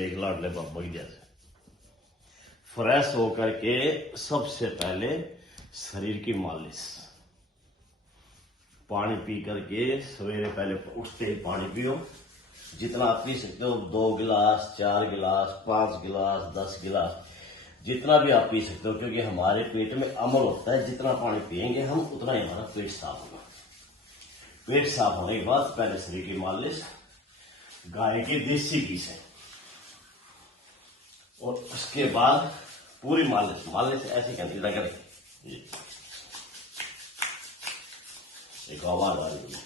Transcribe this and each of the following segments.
एक लाडले बाबा की जैसे फ्रेश होकर के सबसे पहले शरीर की मालिश। पानी पी करके सवेरे पहले उठते ही पानी पियो, जितना आप पी सकते हो, 2 गिलास, 4 गिलास, 5 गिलास, 10 गिलास, जितना भी आप पी सकते हो, क्योंकि हमारे पेट में अमल होता है। जितना पानी पिएंगे हम उतना ही हमारा पेट साफ होगा। पेट साफ होने के बाद पहले शरीर की मालिश गाय के देसी घी से, और उसके बाद पूरी मालिश ऐसी करनी रगड़ के। एक आवाज आ रही है।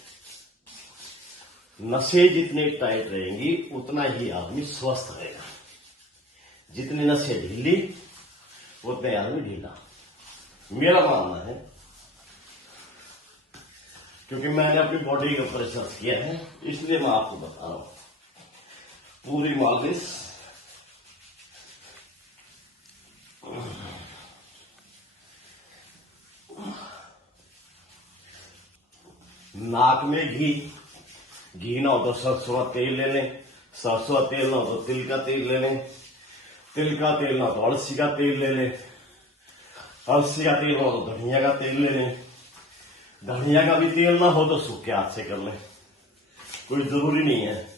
नसें जितनी टाइट रहेंगी उतना ही आदमी स्वस्थ रहेगा। जितनी नसें ढीली उतने आदमी ढीला, मेरा मानना है, क्योंकि मैंने अपनी बॉडी के ऊपर रिसर्च किया है, इसलिए मैं आपको बता रहा हूं। पूरी मालिश नाक में घी ना हो तो सरसों का तेल ले लें, सरसों का तेल ना हो तो तिल का तेल ले लें, तिल का तेल ना हो तो अलसी का तेल ले लें, अलसी का तेल ना हो तो धनिया का तेल ले लें, धनिया का भी तेल ना हो तो सूखे हाथ से कर लें। कोई जरूरी नहीं है,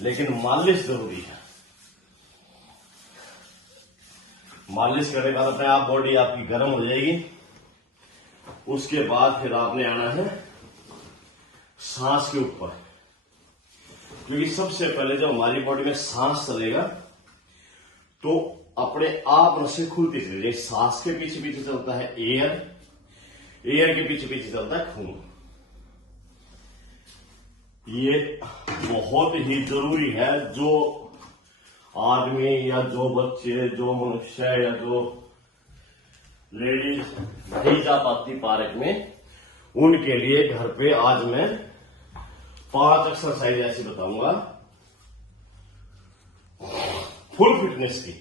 लेकिन मालिश जरूरी है। मालिश करने के बाद अपने आप बॉडी आपकी गर्म हो जाएगी। उसके बाद फिर आपने आना है सांस के ऊपर, क्योंकि सबसे पहले जब हमारी बॉडी में सांस चलेगा तो अपने आप नसें खुलती चली जाएगी। सांस के पीछे पीछे चलता है एयर, एयर के पीछे पीछे चलता है खून। ये बहुत ही जरूरी है। जो आदमी या जो बच्चे, जो मनुष्य या जो लेडीज नहीं जा पाती पार्क में, उनके लिए घर पे आज मैं 5 एक्सरसाइज ऐसी बताऊंगा फुल फिटनेस की।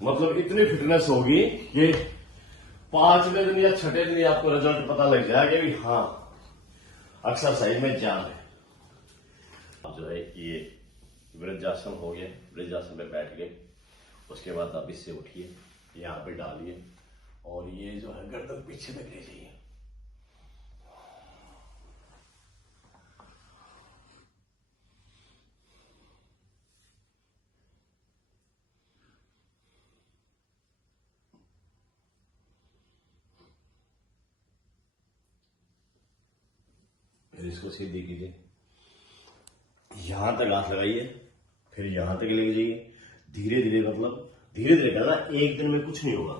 मतलब इतनी फिटनेस होगी कि 5वें दिन या 6ठे दिन आपको रिजल्ट पता लग जाएगा कि हाँ एक्सरसाइज में जान है। अब जो है ये वृद्धासन हो गया, वृद्धासन पे बैठ गए। उसके बाद आप इससे उठिए, यहाँ पे डालिए और ये जो है गर्दन पीछे तक ले जाइए। फिर इसको सीधी कीजिए, यहां तक हाथ लगाइए, फिर यहां तक लेके जाइए। धीरे धीरे, मतलब धीरे धीरे करना, एक दिन में कुछ नहीं होगा।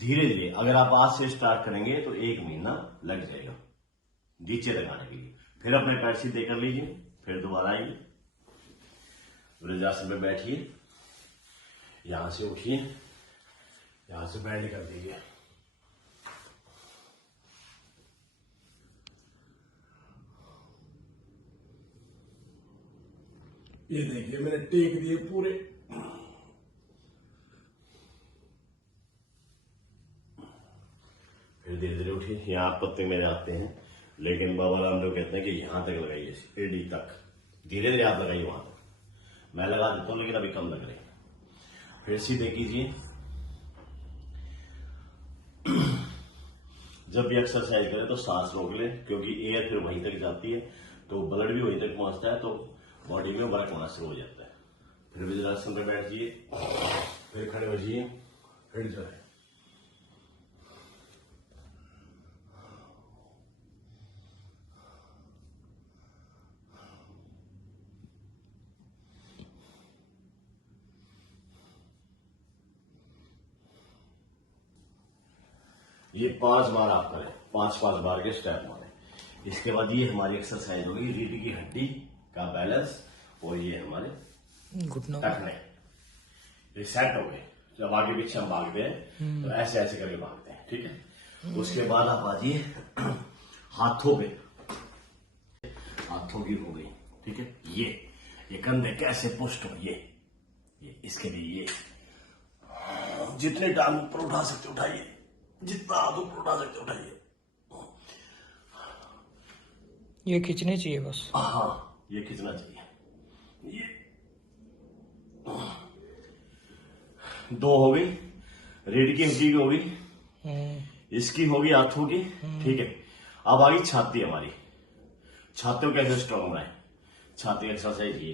धीरे धीरे अगर आप आज से स्टार्ट करेंगे तो 1 महीना लग जाएगा नीचे तक आने के लिए। फिर अपने पैर सीधे कर लीजिए, फिर दोबारा आइए, वृद्धासन पे बैठिए, यहां से उठिए, यहां से बेंड कर दीजिए। ये देखिए मैंने टेक दिए पूरे। फिर धीरे धीरे उठिए। यहाँ पत्ते मेरे आते हैं, लेकिन बाबा रामदेव कहते हैं कि यहां तक लगाइए, एडी तक। धीरे धीरे आप लगाइए वहां तक। मैं लगा देता हूं लेकिन अभी कम लग रहे हैं। फिर सीधे कीजिए। जब भी एक्सरसाइज करें तो सांस रोक ले, क्योंकि एयर फिर वहीं तक जाती है तो ब्लड भी वहीं तक पहुंचता है, तो बॉडी में वर्क होना शुरू हो जाता है। फिर वज्रासन पे बैठिए, फिर खड़े हो जाइए, फिर जो है ये 5 बार आप करें, 5-5 बार के स्टेप मारे। इसके बाद ये हमारी एक्सरसाइज होगी रीढ़ की हड्डी का बैलेंस, और ये हमारे घुटनों टखने, ये सेट हो गए। जब आगे पीछे हम भागते हैं तो ऐसे ऐसे करके भागते हैं, ठीक है। उसके बाद आप आ जाइए हाथों पे, हाथों की हो गई, ठीक है। ये कंधे कैसे पुष्ट हो, ये इसके लिए ये जितने टांग ऊपर उठा सकते उठाइए, जितना हाथ ऊपर उठा सकते उठाइए। ये खींचने चाहिए बस। हाँ, ये खींचना चाहिए। दो हो गई, रीढ़ की हड्डी की हो गई, इसकी होगी, हाथों की। ठीक है, अब आ गई छाती हमारी। छाती को कैसे स्ट्रॉन्ग बनाए, छाती एक्सरसाइज ये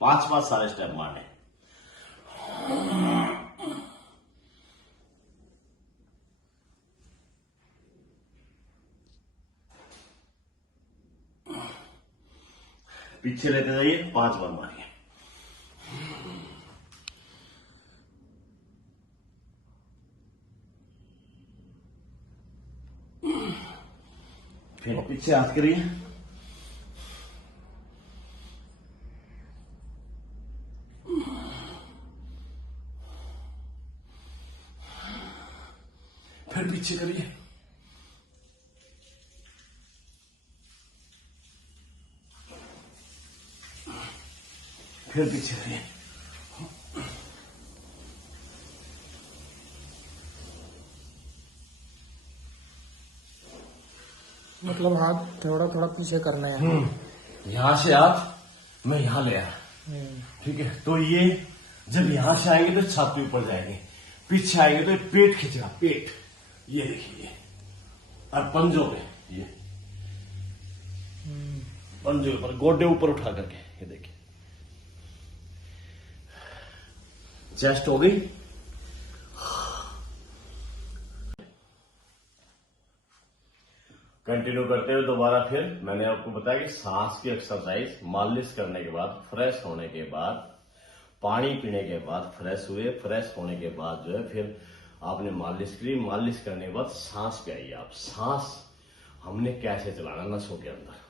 5 सारे स्टेप मारने। पीछे लेते जाइए, 5 बार मारिए। फिर पीछे हाथ करिए, फिर पीछे करिए, फिर पीछे करिए। मतलब हाथ थोड़ा थोड़ा पीछे करना है। यहां से हाथ मैं यहां ले आया, ठीक है। तो ये जब यहां से आएंगे तो छाती ऊपर जाएंगे, पीछे आएंगे तो पेट खींचेगा, पेट। ये देखिए, और पंजों पे ये पंजों के ऊपर, गोडे ऊपर उठा करके, ये देखिए। चेस्ट हो गई। कंटिन्यू करते हुए दोबारा फिर मैंने आपको बताया कि सांस की एक्सरसाइज मालिश करने के बाद, फ्रेश होने के बाद, पानी पीने के बाद फ्रेश हुए, फ्रेश होने के बाद जो है फिर आपने मालिश की। मालिश करने के बाद सांस पे आइए आप। सांस हमने कैसे चलाना नसों के अंदर।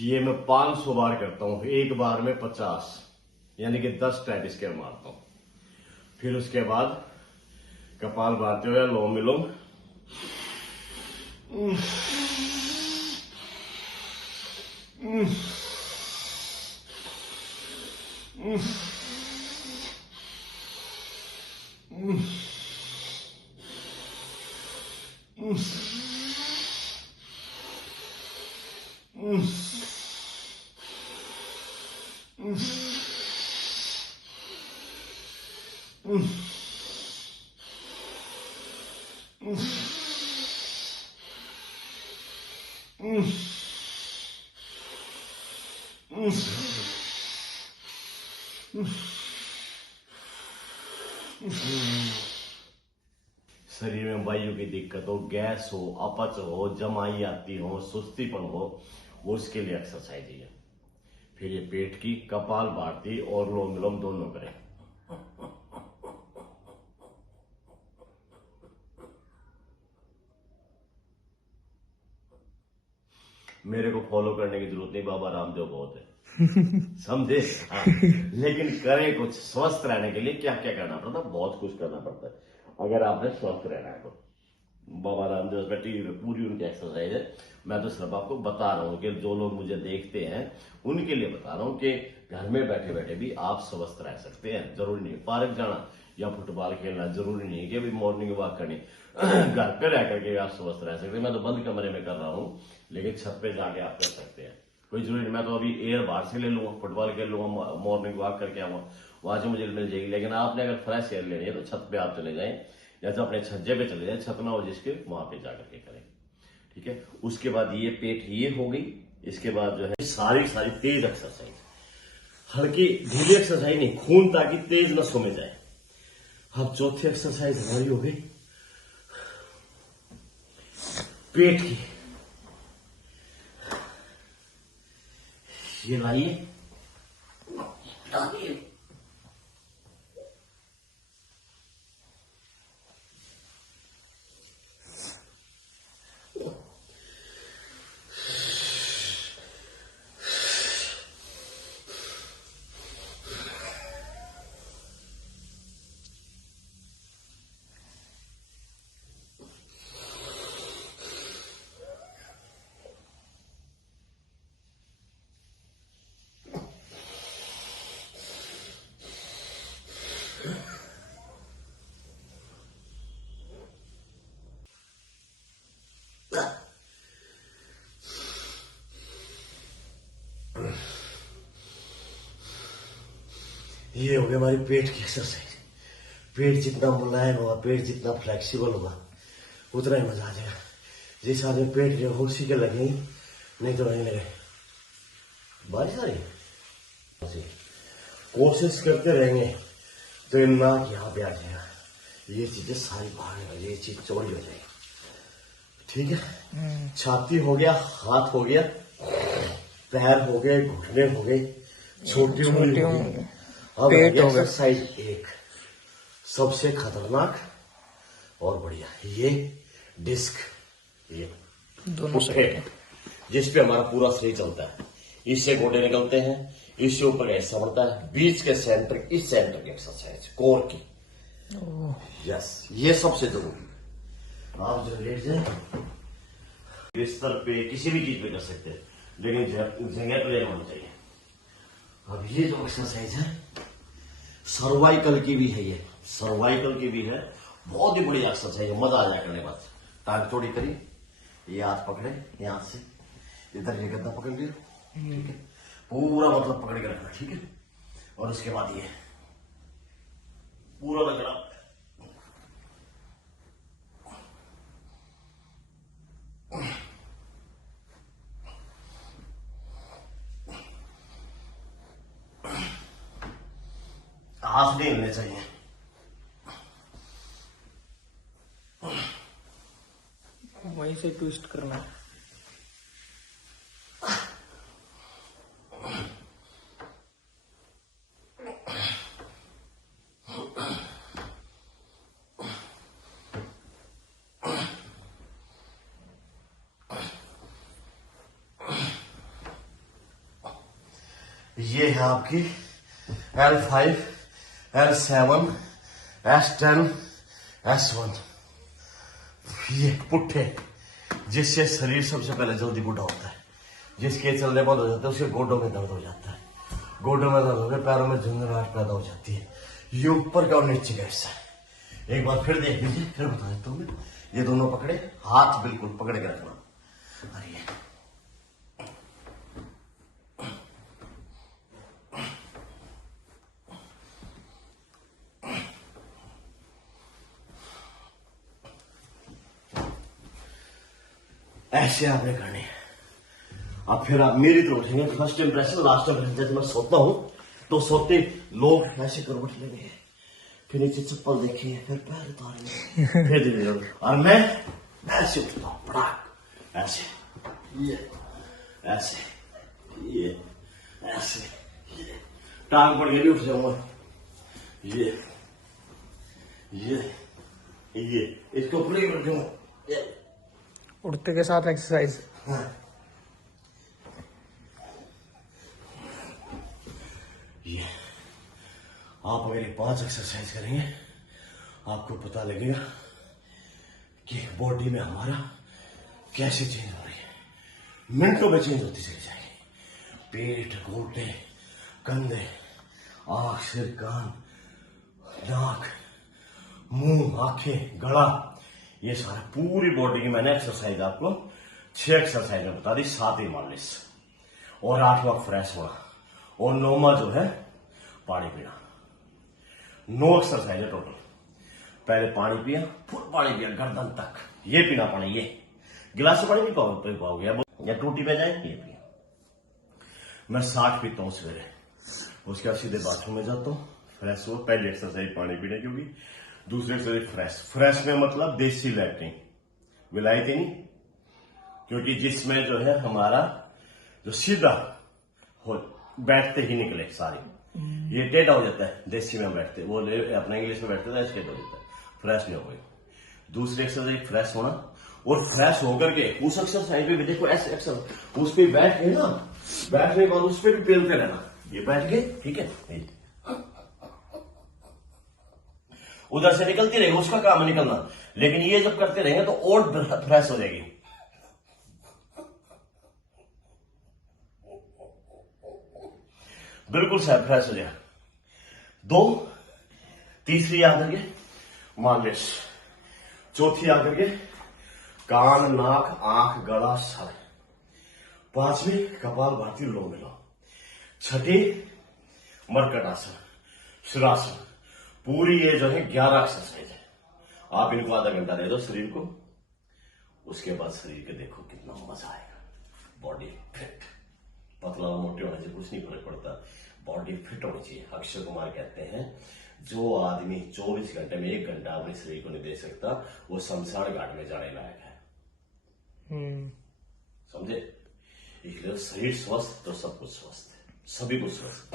ये मैं 500 बार करता हूं, एक बार में 50, यानी कि 10 प्रैक्टिस के मारता हूं। फिर उसके बाद कपाल भाते हुए लोम विलोम, शरीर में वायु की दिक्कत हो, गैस हो, अपच हो, जमाई आती हो, सुस्तीपन हो, वो उसके लिए एक्सरसाइज है। फिर ये पेट की, कपाल भारती और लोम विलोम दोनों करें। मेरे को फॉलो करने की जरूरत नहीं, बाबा रामदेव बहुत है, समझे। हाँ, लेकिन करें कुछ स्वस्थ रहने के लिए। क्या क्या करना पड़ता है, बहुत कुछ करना पड़ता है अगर आपने स्वस्थ रहना है तो। बाबा रामदेव पे टीवी पे पूरी उनकी एक्सरसाइज है। मैं तो सिर्फ आपको बता रहा हूँ कि जो लोग मुझे देखते हैं उनके लिए बता रहा हूँ कि घर में बैठे बैठे भी आप स्वस्थ रह सकते हैं। जरूरी नहीं पार्क जाना या फुटबॉल खेलना, जरूरी नहीं है कि अभी मॉर्निंग वॉक करनी। घर पे रह करके आप स्वस्थ रह सकते हैं। मैं तो बंद कमरे में कर रहा हूँ, लेकिन छत पे जाके आप कर सकते हैं, कोई जरूरी नहीं। मैं तो अभी एयर बाहर से ले लूंगा, फुटबॉल खेल लूंगा, मॉर्निंग वॉक करके आऊंगा, वहां से मुझे मिल जाएगी। लेकिन आपने अगर फ्रेश एयर लेनी है तो छत पे आप चले जाएं, या तो अपने छज्जे पे चले जाए, छत ना हो जिसके वहां पे जाकर के करें, ठीक है। उसके बाद ये पेट ये हो गई। इसके बाद जो है सारी सारी तेज एक्सरसाइज, हल्की धीरे एक्सरसाइज नहीं, खून ताकि तेज नसों में जाए। अब चौथी एक्सरसाइज हमारी हो गई पेट की। ये लाइए, ये हो गया हमारी पेट की एक्सरसाइज। पेट जितना मुलायम होगा, पेट जितना फ्लेक्सिबल होगा, उतना ही मजा आ जाएगा। जिस आदमी पेट जो उसी के लगे, नहीं तो नहीं लगे। बारिश आ रही है, कोशिश करते रहेंगे तो ये नाक यहाँ पे आ जाएगा, ये चीजें सारी बाहर, ये चीज चौड़ी हो जाएगी। ठीक है, छाती हो गया, हाथ हो गया, पैर हो गए, घुटने हो गए, छोटी उंगली हो गई। अब पेट हो गया। एक्सरसाइज एक सबसे खतरनाक और बढ़िया, ये डिस्क, ये दोनों साइड जिसपे हमारा पूरा शरीर चलता है। इससे गोडे निकलते हैं, इससे ऊपर ऐसा बढ़ता है, बीच के सेंटर, इस सेंटर की एक्सरसाइज कोर की। यस, ये सबसे जरूरी। आप जो लेट जाए बिस्तर पे, किसी भी चीज पे कर सकते हैं, लेकिन जगह पे होना चाहिए। अब ये जो एक्सरसाइज है सर्वाइकल की भी है, ये सर्वाइकल की भी है, बहुत ही बड़ी एक्सरसाइज है, मजा आ जाए करने के बाद। टांग चौड़ी करिए, ये हाथ पकड़े, यहाँ से इधर ये गद्दा पकड़ लिया, ठीक है, पूरा मतलब पकड़ के रखना, ठीक है। और उसके बाद ये पूरा रगड़ा, हाथ नहीं हिलने चाहिए। वहीं से ट्विस्ट करना है। ये है आपकी L5, L7, S10, S1, ये पुट्ठे, जिससे शरीर सबसे पहले जल्दी बूढ़ा होता है। जिसके चलने बंद हो जाता है उसके गोडों में दर्द हो जाता है, गोडों में दर्द हो गया, पैरों में झुंझुनाहट पैदा हो जाती है। ये ऊपर का और नीचे का हिस्सा है। एक बार फिर देख लीजिए, फिर बता देता हूँ मैं। ये दोनों पकड़े, हाथ बिल्कुल पकड़ के रखना। अरे ऐसे आपने करने हैं। अब फिर आप मेरी तरफ उठेंगे, फर्स्ट इंप्रेशन लास्ट इंप्रेशन। जैसे मैं सोता हूं तो सोते लोग ऐसे करवट लेंगे, फिर नीचे चप्पल देखेंगे, फिर पैर उतारेंगे, फिर धीरे, और मैं ऐसे उठता हूं, पड़ाक ऐसे, ये ऐसे, ये ऐसे, ये टांग पड़ के भी उठ जाऊंगा, ये इसको ऊपर ही रखूंगा, उड़ते के साथ एक्सरसाइज। ये आप अगर ये 5 एक्सरसाइज करेंगे, आपको पता लगेगा कि बॉडी में हमारा कैसे चेंज हो रही है। मिनटों में चेंज होती चली जाएगी। पेट, घुटने, कंधे, आंख, सिर, कान, नाक, मुंह, आंखें, गला, ये सारा पूरी बॉडी की मैंने एक्सरसाइज आपको 6 एक्सरसाइज में बता दी, 7 ही मालिश, और 8वां फ्रेश होना, और 9वां जो है पानी पीना। 9 एक्सरसाइज है टोटल। पहले पानी पिया, फुल पानी पिया गर्दन तक, ये पीना पानी, ये गिलास से पानी नहीं पाओगे या टूटी पे जाए, ये पिया। मैं 60 पीता हूँ सवेरे, उसके बाद सीधे बाथरूम में जाता हूँ, फ्रेश हो। पहली एक्सरसाइज पानी पीने की होगी, दूसरी एक्सरसाइज फ्रेश। फ्रेश में मतलब देसी लैट्रिन, विलायती नहीं, क्योंकि जिसमें जो है हमारा जो सीधा हो बैठते ही निकले सारी, ये टेढ़ा हो जाता है। देसी में बैठते, वो अपना इंग्लिश में बैठते थे, टेढ़ा हो जाता है, फ्रेश नहीं हो गई। दूसरी एक्सरसाइज फ्रेश होना, और फ्रेश होकर के उस एक्सरसाइज में भी देखो, ऐसे एक्सरसाइज उस पर बैठ के ना, बैठने के बाद उस पर भी पेलते रहना, ये बैठ के, ठीक है, उधर से निकलती रहेगी, उसका काम है निकलना, लेकिन ये जब करते रहेंगे तो और फ्रेश हो जाएगी। बिल्कुल फ्रेश हो जाए। 2, तीसरी आकर के मालिश, चौथी आकर के कान, नाक, आंख, गला, सर, 5वीं कपाल भाती लोम मिलो, 6ठी मरकट आसन, सिरासन, पूरी ये जो है 11 एक्सरसाइज है। आप इनको आधा घंटा दे दो शरीर को, उसके बाद शरीर के देखो कितना मजा आएगा। बॉडी फिट, पतला और मोटे होने से कुछ नहीं फर्क पड़ता, बॉडी फिट होनी चाहिए। अक्षय कुमार कहते हैं जो आदमी 24 घंटे में 1 घंटा अपने शरीर को नहीं दे सकता वो शमशान घाट में जाने लायक है। समझे? इसलिए शरीर स्वस्थ तो सब कुछ स्वस्थ है, सभी कुछ स्वस्थ।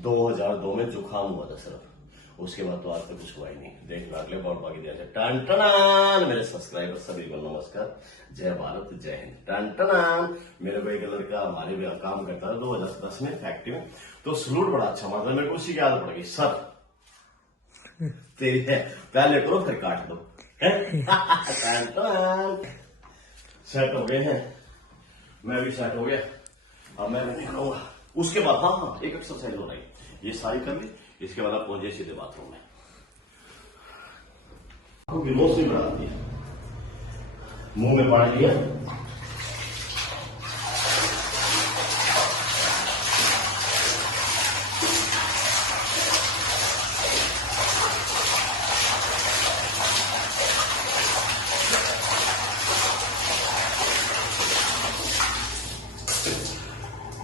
2002 में जुकाम हुआ था सिर्फ, उसके बाद तो आज तक कुछ हुआ ही नहीं। देख ला अगले बहुत बाकी दिया टन टनान। मेरे सब्सक्राइबर सभी को नमस्कार, जय भारत जय हिंद। टन टनान। मेरे को एक लड़का हमारे भी काम करता था 2010 में फैक्ट्री में, तो सलूट बड़ा अच्छा मारता, मेरे को उसी की आदत पड़ गई। सर तेरी है, पहले करो फिर काट दो। सेट हो गए हैं, मैं भी सेट हो गया। अब मैं भी निकलूंगा। उसके बाद हाँ एक एक्सरसाइज हो रही, ये सारी कर ली, इसके बाद आप पहुंचे सीधे बाथरूम में। रोशनी बढ़ा दिया, मुंह में पानी लिया,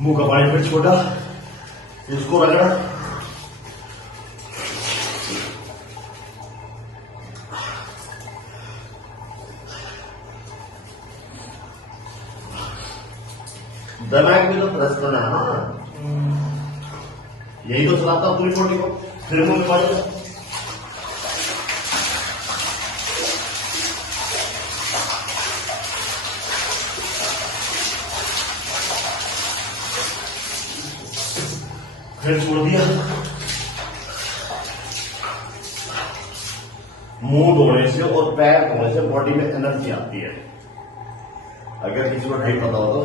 मुंह का पानी फिर छोटा, इसको रगड़ा, दिमाग में तो प्रेस करना है ना, यही तो चलाता पूरी बॉडी को। फिर मुंह में पानी, फिर छोड़ दिया। मुंह धोने से और पैर धोने से बॉडी में एनर्जी आती है। अगर किसी को नहीं पता हो तो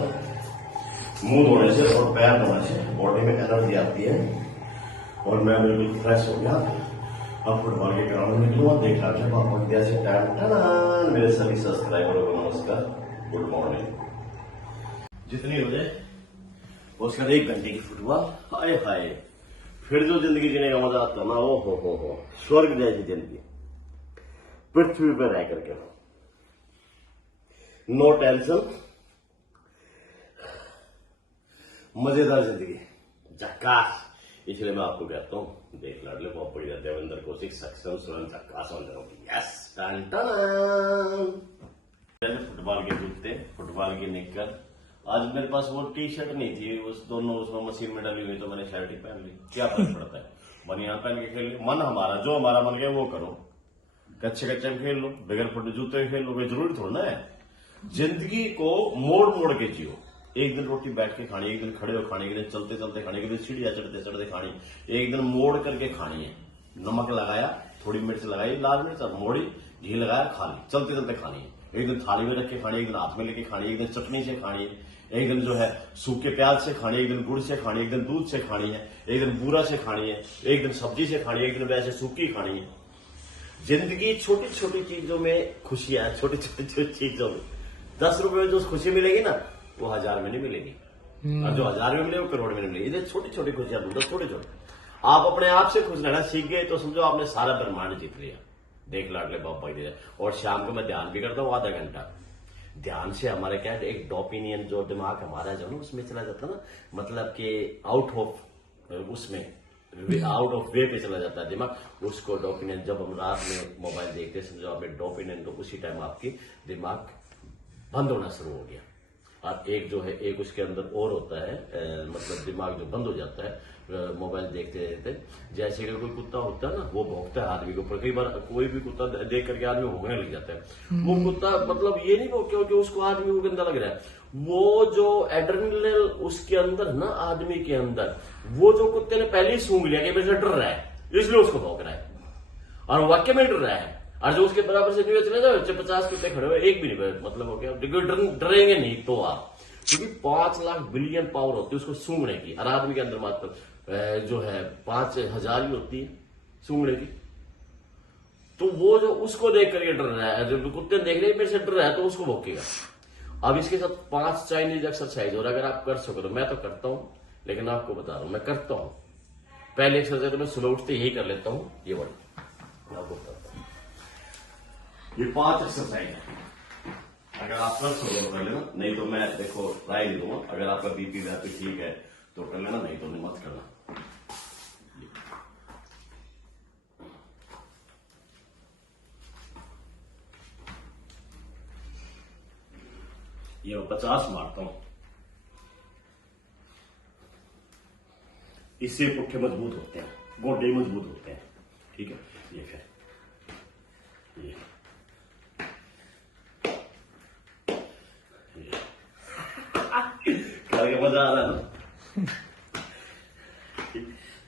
मुंह धोने से और पैर धोने से बॉडी में एनर्जी आती है। और मैं बिल्कुल फ्रेश हो गया। अब फुटबॉल के ग्राउंड में निकलूंगा। देख रहा था पापा इंडिया से टाइम। मेरे सभी सब्सक्राइबरों को नमस्कार, गुड मॉर्निंग। जितनी हो जाए उसके बाद 1 घंटे की फुटबॉल। हाय हाय, फिर जो जिंदगी जीने का मजा आता ना, ओ हो, स्वर्ग जैसी जिंदगी पृथ्वी पर रह करके, नो टेंशन, मजेदार जिंदगी, झक्कास। इसलिए मैं आपको कहता हूं देख लाडले बहुत बढ़िया, देवेंद्र कौशिक सक्षम स्वयं झक्कास होगी। Yes ton ton. फुटबॉल के जूते, फुटबॉल की निक्कर। आज मेरे पास वो टी शर्ट नहीं थी, उस दोनों उसमें मशीन में डली हुई, तो मैंने शर्ट ही पहन ली। क्या फर्क पड़ता है, बनियान पहन के खेल ली। मन हमारा, जो हमारा मन गया वो करो। कच्चे कच्चे में खेल लो, बगैर फुट जूते में खेल लो, कोई जरूरी थोड़ा ना है। जिंदगी को मोड़ मोड़ के जियो। एक दिन रोटी बैठ के खानी, एक दिन खड़े हो खानी, एक दिन चलते चलते खानी, एक दिन सीढ़ियां चढ़ते चढ़ते खानी, एक दिन मोड़ करके खानी है। नमक लगाया, थोड़ी मिर्च लगाई, लाल मिर्च मोड़ी, घी लगाया, खा ली, चलते चलते खानी है। एक दिन थाली में रख के खानी, एक दिन हाथ में लेके खानी, एक दिन चटनी से खानी है, एक दिन जो है सूखे प्याज से खानी, एक दिन गुड़ से खानी, एक दिन दूध से खानी है, एक दिन बूरा से खानी है, एक दिन सब्जी से खानी है, एक दिन वैसे सूखी खानी है। जिंदगी छोटी छोटी चीजों में खुशियां है, छोटी छोटी चीजों में। 10 रुपए में जो खुशी मिलेगी ना, वो 1000 में नहीं मिलेगी, और जो 1000 में मिलेगी वो करोड़ में नहीं मिलेगी। ये छोटी छोटी खुशियां बोलते, छोटे छोटे। आप अपने आप से खुश रहना सीख गए तो समझो आपने सारा ब्रह्मांड जीत लिया। देख लाडले बाबा जी। और शाम को मैं ध्यान भी करता हूँ आधा घंटा। ध्यान से हमारे क्या है, एक डोपिनियन जो दिमाग हमारा जो ना उसमें चला जाता है ना, मतलब कि आउट ऑफ वे पे चला जाता है दिमाग। उसको डोपिनियन, जब हम रात में मोबाइल देखते हैं समझो आपने डोपिनियन, तो उसी टाइम आपकी दिमाग बंद होना शुरू हो गया। और एक जो है, एक उसके अंदर और होता है, मतलब दिमाग जो बंद हो जाता है मोबाइल देखते रहते। जैसे कि कोई कुत्ता होता है ना, वो भौंकता है आदमी के ऊपर। कई बार कोई भी कुत्ता देख करके आदमी भौंकने लग जाता है। वो कुत्ता मतलब ये नहीं भौंके क्योंकि उसको आदमी को गंदा लग रहा है, वो जो एड्रेनलिन उसके अंदर ना, आदमी के अंदर, वो जो कुत्ते ने पहले ही सूंघ लिया कि मेरे से डर रहा है, इसलिए उसको भौंक रहा है, और वाक्य में डर रहा है। और जो उसके बराबर से चले जाओ, 50 कुत्ते खड़े हुए, एक भी नहीं, मतलब हो गया डरेंगे नहीं तो आप, क्योंकि 5 लाख बिलियन पावर होती है उसको सूंघने की। और आदमी के अंदर मात्र जो है 5000 ही होती है सूंघने की। तो वो जो उसको देख करके डर रहा है, जब कुत्ते देख रहे मेरे से डर रहा है, तो उसको भौंकेगा। अब इसके साथ 5 चाइनीज एक्सरसाइज, और अगर आप कर सको तो, मैं तो करता हूं, लेकिन आपको बता रहा हूं मैं करता हूं। पहले एक्सरसाइज तो मैं सुबह उठते यही कर लेता हूँ, ये वाली आपको बताता हूँ। ये 5 एक्सरसाइज है, अगर आप कर सको तो कर लेना, नहीं तो मैं देखो राय दे दूंगा, अगर आपका बीपी व्यापी ठीक है तो कर लेना, नहीं तो नहीं मत करना। ये मैं 50 मारता हूं, इससे पुट्ठे मजबूत होते हैं, गोडे मजबूत होते हैं, ठीक है। ये फिर ये करके मजा आ रहा है ना।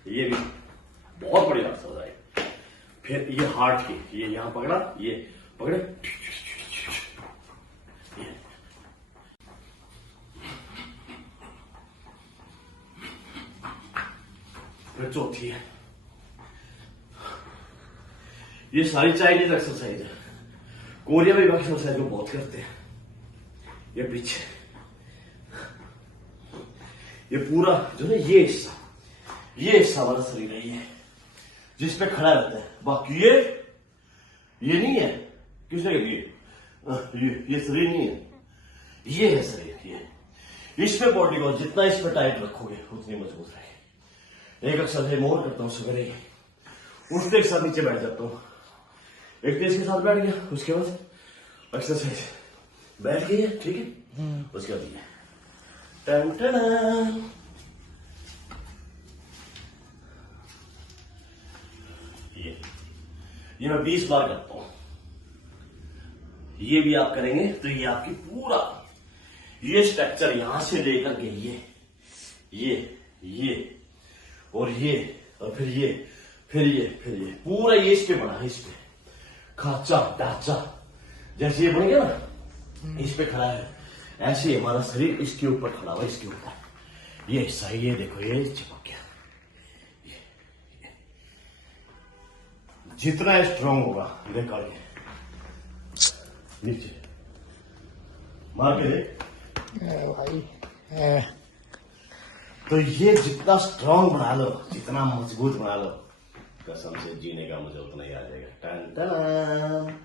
ये भी बहुत बड़ी एक्सरसाइज है। फिर ये हार्ट की, ये यहां पकड़ा, ये पकड़े, फिर चौथी है, ये सारी चाइनीज एक्सरसाइज है, कोरिया में एक्सरसाइज को बहुत करते हैं। ये पीछे, ये पूरा जो है ये हिस्सा हमारा शरीर है, ये जिस पे खड़ा रहता है, बाकी ये नहीं है, किसने कह ये शरीर नहीं है, ये है शरीर। ये इस पे बॉडी को जितना इस पे टाइट रखोगे उतनी मजबूत रहेगी। एक एक्सरसाइज मोर करता हूं सवेरे, उठते के साथ नीचे बैठ जाता हूं, एक तेज के साथ बैठ गया, उसके बाद एक्सरसाइज बैठ गई है, ठीक है। उसके बाद ये मैं 20 बार करता हूं। ये भी आप करेंगे तो ये आपकी पूरा ये स्ट्रक्चर यहां से लेकर के ये और फिर ये पूरा ये इस पे बना है, इस पे खाचा ढांचा जैसे ये बन गया ना, इस पे खड़ा है, ऐसे ही हमारा शरीर इसके ऊपर खड़ा हुआ, इसके ऊपर ये हिस्सा, ये देखो ये चिपक गया। जितना स्ट्रांग होगा लेकर के नीचे मार के देख भाई तो ये जितना स्ट्रांग बना लो, जितना मजबूत बना लो, कसम से जीने का मुझे उतना ही आ जाएगा। Ton ton.